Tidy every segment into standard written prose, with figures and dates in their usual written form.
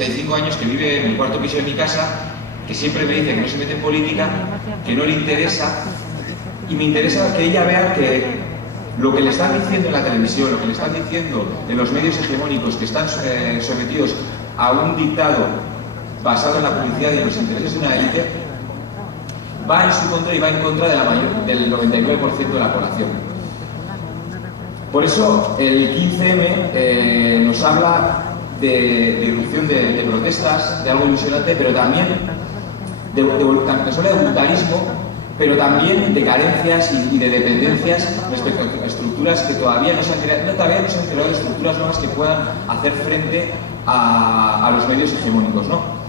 65 años que vive en el cuarto piso de mi casa, que siempre me dice que no se mete en política, que no le interesa, y me interesa que ella vea que lo que le están diciendo en la televisión, lo que le están diciendo en los medios hegemónicos que están sometidos a un dictado basado en la publicidad y en los intereses de una élite, va en su contra y va en contra del 99% de la población. Por eso el 15M nos habla de irrupción de protestas, de algo ilusionante, pero también de voluntarismo, pero también de carencias y de dependencias respecto a estructuras que todavía no se han creado estructuras nuevas que puedan hacer frente a los medios hegemónicos, ¿no?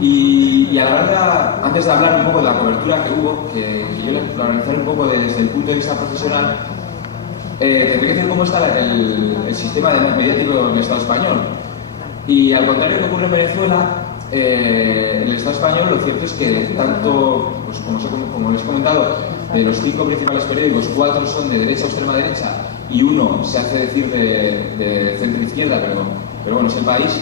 Y a la verdad, antes de hablar un poco de la cobertura que hubo, que yo la organizaré un poco desde el punto de vista profesional, tendré que decir cómo está el sistema mediático en el Estado español. Y al contrario que ocurre en Venezuela, en el Estado español lo cierto es que tanto, pues, como les he comentado, de los 5 principales periódicos, 4 son de derecha o extrema derecha y uno se hace decir de centro izquierda, pero bueno, es El País.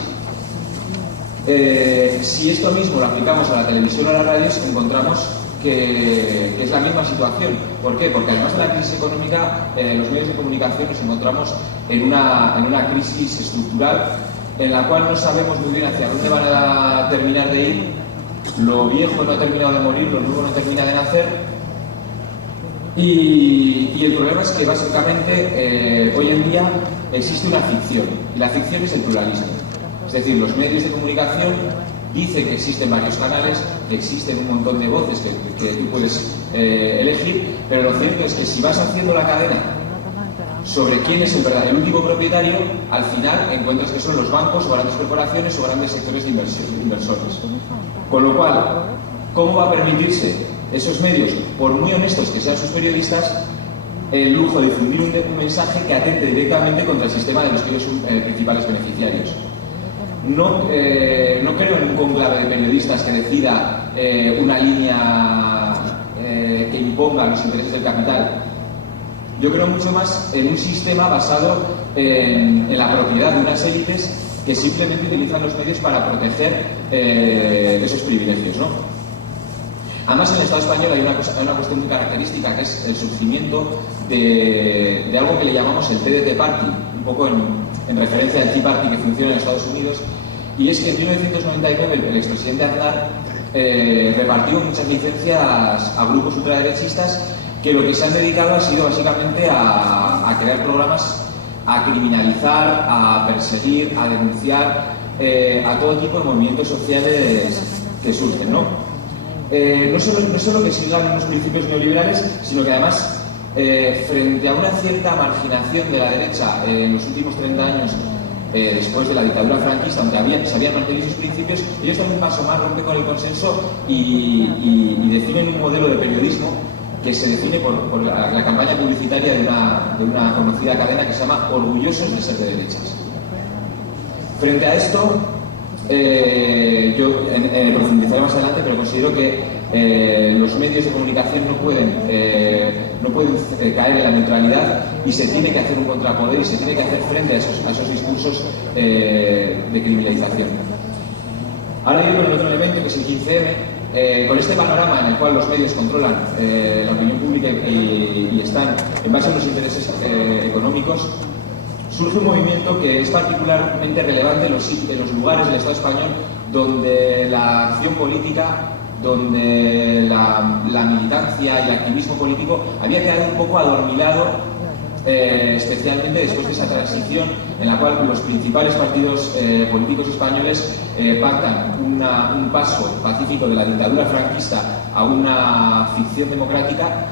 Si esto mismo lo aplicamos a la televisión o a las radios, encontramos que es la misma situación. ¿Por qué? Porque además de la crisis económica, los medios de comunicación nos encontramos en una crisis estructural en la cual no sabemos muy bien hacia dónde van a terminar de ir. Lo viejo no ha terminado de morir, lo nuevo no termina de nacer. Y el problema es que básicamente hoy en día existe una ficción, y la ficción es el pluralismo. Es decir, los medios de comunicación dicen que existen varios canales, que existen un montón de voces que tú puedes elegir, pero lo cierto es que si vas haciendo la cadena sobre quién es el último propietario, al final encuentras que son los bancos o grandes corporaciones o grandes sectores de inversores. Con lo cual, ¿cómo va a permitirse esos medios, por muy honestos que sean sus periodistas, el lujo de difundir un mensaje que atente directamente contra el sistema de los que ellos son principales beneficiarios? No creo en un cónclave de periodistas que decida una línea que imponga los intereses del capital. Yo creo mucho más en un sistema basado en la propiedad de unas élites que simplemente utilizan los medios para proteger esos privilegios, ¿no? Además, en el Estado español hay una cuestión muy característica, que es el surgimiento de algo que le llamamos el TDT Party, un poco en referencia al Tea Party que funciona en Estados Unidos, y es que en 1999 el expresidente Aznar repartió muchas licencias a grupos ultraderechistas que lo que se han dedicado ha sido básicamente a crear programas, a criminalizar, a perseguir, a denunciar a todo tipo de movimientos sociales que surgen, ¿no? No solo que sigan unos principios neoliberales, sino que además, frente a una cierta marginación de la derecha en los últimos 30 años, después de la dictadura franquista, aunque se habían mantenido sus principios, ellos dan un paso más, rompen con el consenso y definen un modelo de periodismo que se define por la campaña publicitaria de una conocida cadena que se llama Orgullosos de ser de derechas. Frente a esto, yo profundizaré más adelante, pero considero que los medios de comunicación no pueden caer en la neutralidad y se tiene que hacer un contrapoder y se tiene que hacer frente a esos discursos de criminalización. Ahora digo con el otro elemento, que es el 15M. Con este panorama en el cual los medios controlan la opinión pública y están en base a unos intereses económicos, surge un movimiento que es particularmente relevante en los lugares del Estado español donde la acción política, donde la militancia y el activismo político había quedado un poco adormilado, especialmente después de esa transición en la cual los principales partidos políticos españoles pactan un paso pacífico de la dictadura franquista a una ficción democrática,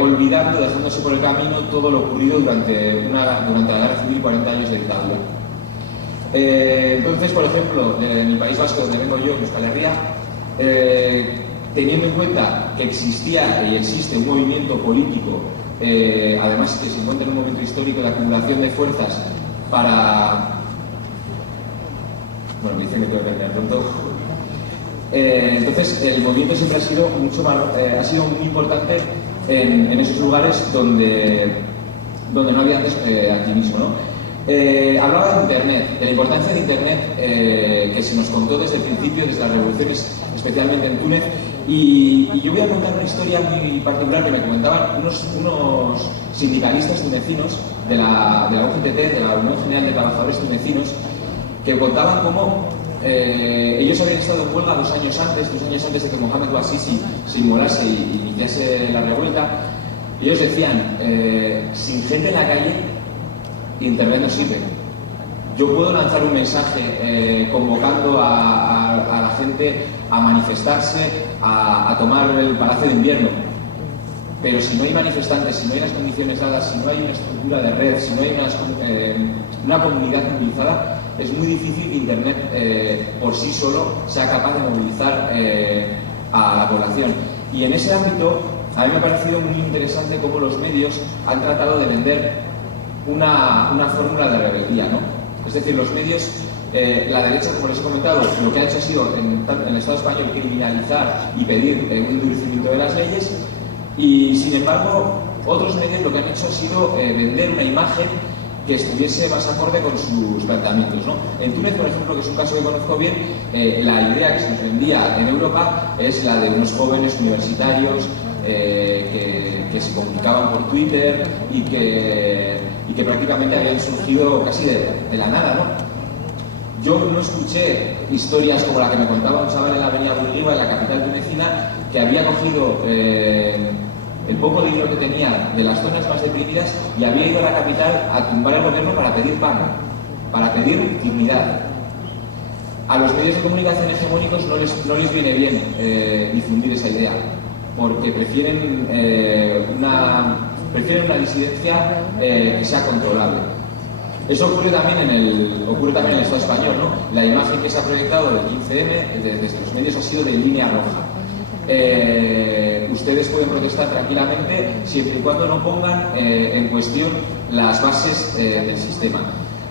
olvidando, dejándose por el camino todo lo ocurrido durante la Guerra Civil y 40 años de dictadura. Entonces, por ejemplo, en el País Vasco, donde vengo yo, en Euskal Herria, teniendo en cuenta que existía y existe un movimiento político, además que se encuentra en un momento histórico de acumulación de fuerzas para... Bueno, me dicen que tengo que terminar pronto. Entonces, el movimiento siempre ha sido muy importante en esos lugares donde no había antes activismo, ¿no? Hablaba de Internet, de la importancia de Internet, que se nos contó desde el principio, desde las revoluciones, especialmente en Túnez. Y yo voy a contar una historia muy particular que me comentaban unos sindicalistas tunecinos de la UGTT, de la Unión General de Trabajadores Tunecinos, que contaban cómo ellos habían estado en huelga 2 años antes de que Mohamed Bouazizi se inmolase y iniciase la revuelta. Ellos decían, sin gente en la calle, Internet no sirve. Yo puedo lanzar un mensaje convocando a la gente a manifestarse, a tomar el Palacio de Invierno, pero si no hay manifestantes, si no hay las condiciones dadas, si no hay una estructura de red, si no hay una comunidad movilizada, es muy difícil que Internet por sí solo sea capaz de movilizar a la población. Y en ese ámbito, a mí me ha parecido muy interesante cómo los medios han tratado de vender una fórmula de rebeldía, ¿no? Es decir, los medios, la derecha, como les he comentado, lo que ha hecho ha sido, en el Estado español, criminalizar y pedir un endurecimiento de las leyes, y sin embargo, otros medios lo que han hecho ha sido vender una imagen que estuviese más acorde con sus planteamientos, ¿no? En Túnez, por ejemplo, que es un caso que conozco bien, la idea que se nos vendía en Europa es la de unos jóvenes universitarios que se comunicaban por Twitter y que prácticamente habían surgido casi de la nada, ¿no? Yo no escuché historias como la que me contaba un chaval en la avenida Burguiba, en la capital tunecina, que había cogido el poco dinero que tenía de las zonas más deprimidas y había ido a la capital a tumbar el gobierno para pedir pan, para pedir dignidad. A los medios de comunicación hegemónicos no les viene bien difundir esa idea, porque prefieren una disidencia que sea controlable. Eso ocurre también en el Estado español, ¿no? La imagen que se ha proyectado del 15M desde los medios ha sido de línea roja. Ustedes pueden protestar tranquilamente siempre y cuando no pongan en cuestión las bases del sistema.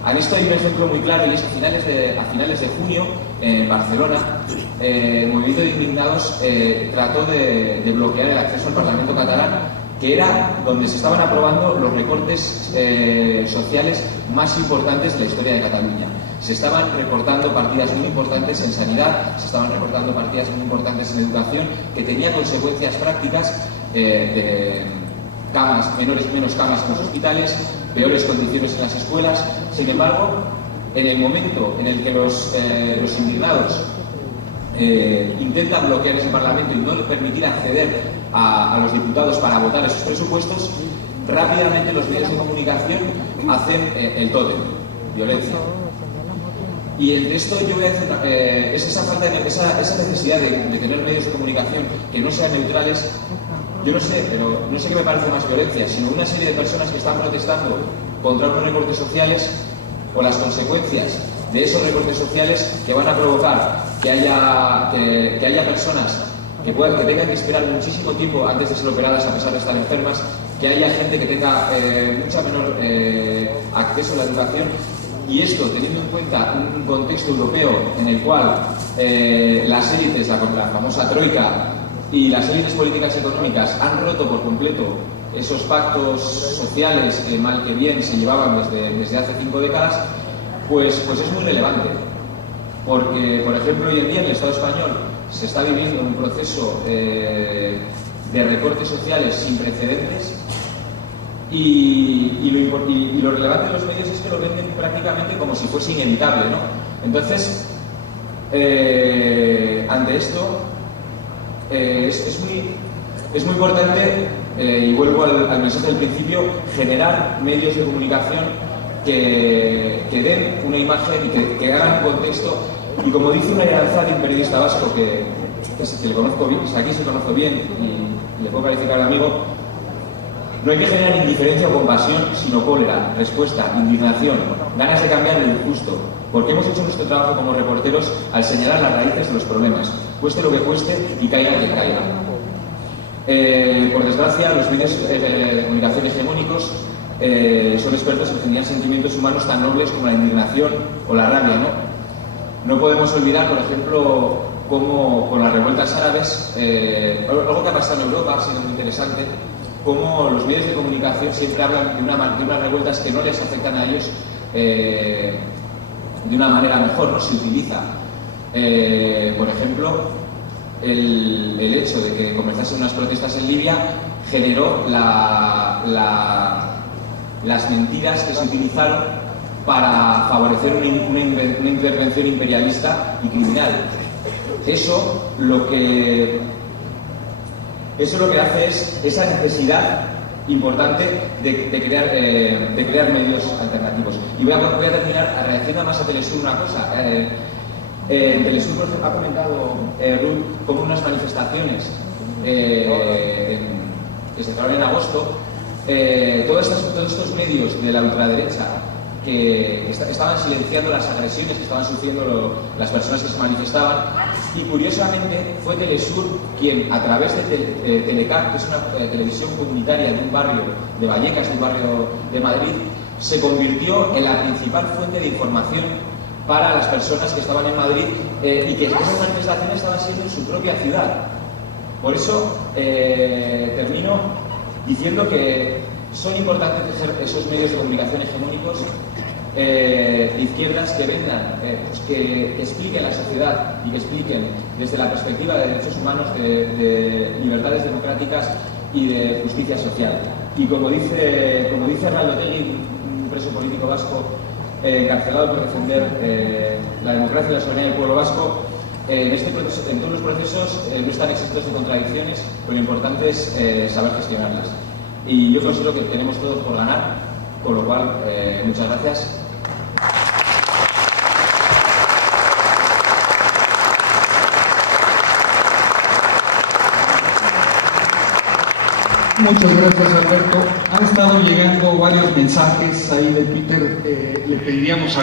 En esto hay un ejemplo muy claro, y es a finales de junio, en Barcelona, el movimiento de indignados trató de bloquear el acceso al Parlamento catalán, que era donde se estaban aprobando los recortes sociales más importantes de la historia de Cataluña. Se estaban recortando partidas muy importantes en sanidad, se estaban recortando partidas muy importantes en educación, que tenía consecuencias prácticas de menos camas en los hospitales, peores condiciones en las escuelas. Sin embargo, en el momento en el que los indignados intentan bloquear ese Parlamento y no permitir acceder a los diputados para votar esos presupuestos, rápidamente los medios de comunicación hacen el tótem, violencia. Y entre esto yo voy a decir, es esa necesidad de tener medios de comunicación que no sean neutrales. Yo no sé, pero no sé qué me parece más violencia, sino una serie de personas que están protestando contra unos recortes sociales o las consecuencias de esos recortes sociales que van a provocar que haya personas que tengan que esperar muchísimo tiempo antes de ser operadas a pesar de estar enfermas, que haya gente que tenga mucha menor acceso a la educación. Y esto teniendo en cuenta un contexto europeo en el cual las élites, la famosa troika y las élites políticas y económicas han roto por completo esos pactos sociales que mal que bien se llevaban desde hace 5 décadas, pues es muy relevante. Porque, por ejemplo, hoy en día en el Estado español se está viviendo un proceso de recortes sociales sin precedentes, y lo relevante de los medios es que lo venden prácticamente como si fuese inevitable, ¿no? Entonces, ante esto, es muy importante, y vuelvo al mensaje del principio, generar medios de comunicación que den una imagen y que hagan un contexto. Y como dice una Aranzadi, un periodista vasco que le conozco bien, aquí se conozco bien y le puedo calificar de amigo, no hay que generar indiferencia o compasión, sino cólera, respuesta, indignación, ganas de cambiar lo injusto, porque hemos hecho nuestro trabajo como reporteros al señalar las raíces de los problemas, cueste lo que cueste y caiga quien caiga. Por desgracia, los medios de comunicación hegemónicos son expertos en generar sentimientos humanos tan nobles como la indignación o la rabia, ¿no? No podemos olvidar, por ejemplo, cómo con las revueltas árabes, algo que ha pasado en Europa, ha sido muy interesante, cómo los medios de comunicación siempre hablan de unas revueltas que no les afectan a ellos de una manera mejor, ¿no? Se utiliza Por ejemplo, el hecho de que comenzasen unas protestas en Libia generó las mentiras que se utilizaron para favorecer una intervención imperialista y criminal. Eso lo que hace es esa necesidad importante de crear medios alternativos. Y voy a terminar agradeciendo además a Telesur una cosa. Telesur, por ejemplo, ha comentado Ruth como unas manifestaciones que se celebraron en agosto. Todos estos medios de la ultraderecha que estaban silenciando las agresiones que estaban sufriendo las personas que se manifestaban, y curiosamente fue Telesur quien, a través de Telecar, que es una televisión comunitaria de un barrio de Vallecas, de un barrio de Madrid, se convirtió en la principal fuente de información para las personas que estaban en Madrid y que esas manifestaciones estaban siendo en su propia ciudad. Por eso termino diciendo que son importantes esos medios de comunicación hegemónicos de izquierdas que vendan, que expliquen a la sociedad y que expliquen desde la perspectiva de derechos humanos, de libertades democráticas y de justicia social. Y como dice Arnaldo Otegi, un preso político vasco encarcelado por defender la democracia y la soberanía del pueblo vasco, en todos los procesos no están exentos de contradicciones, pero lo importante es saber gestionarlas. Y yo considero que tenemos todos por ganar, con lo cual, muchas gracias. Muchas gracias, Alberto. Han estado llegando varios mensajes ahí de Twitter. Le pediríamos a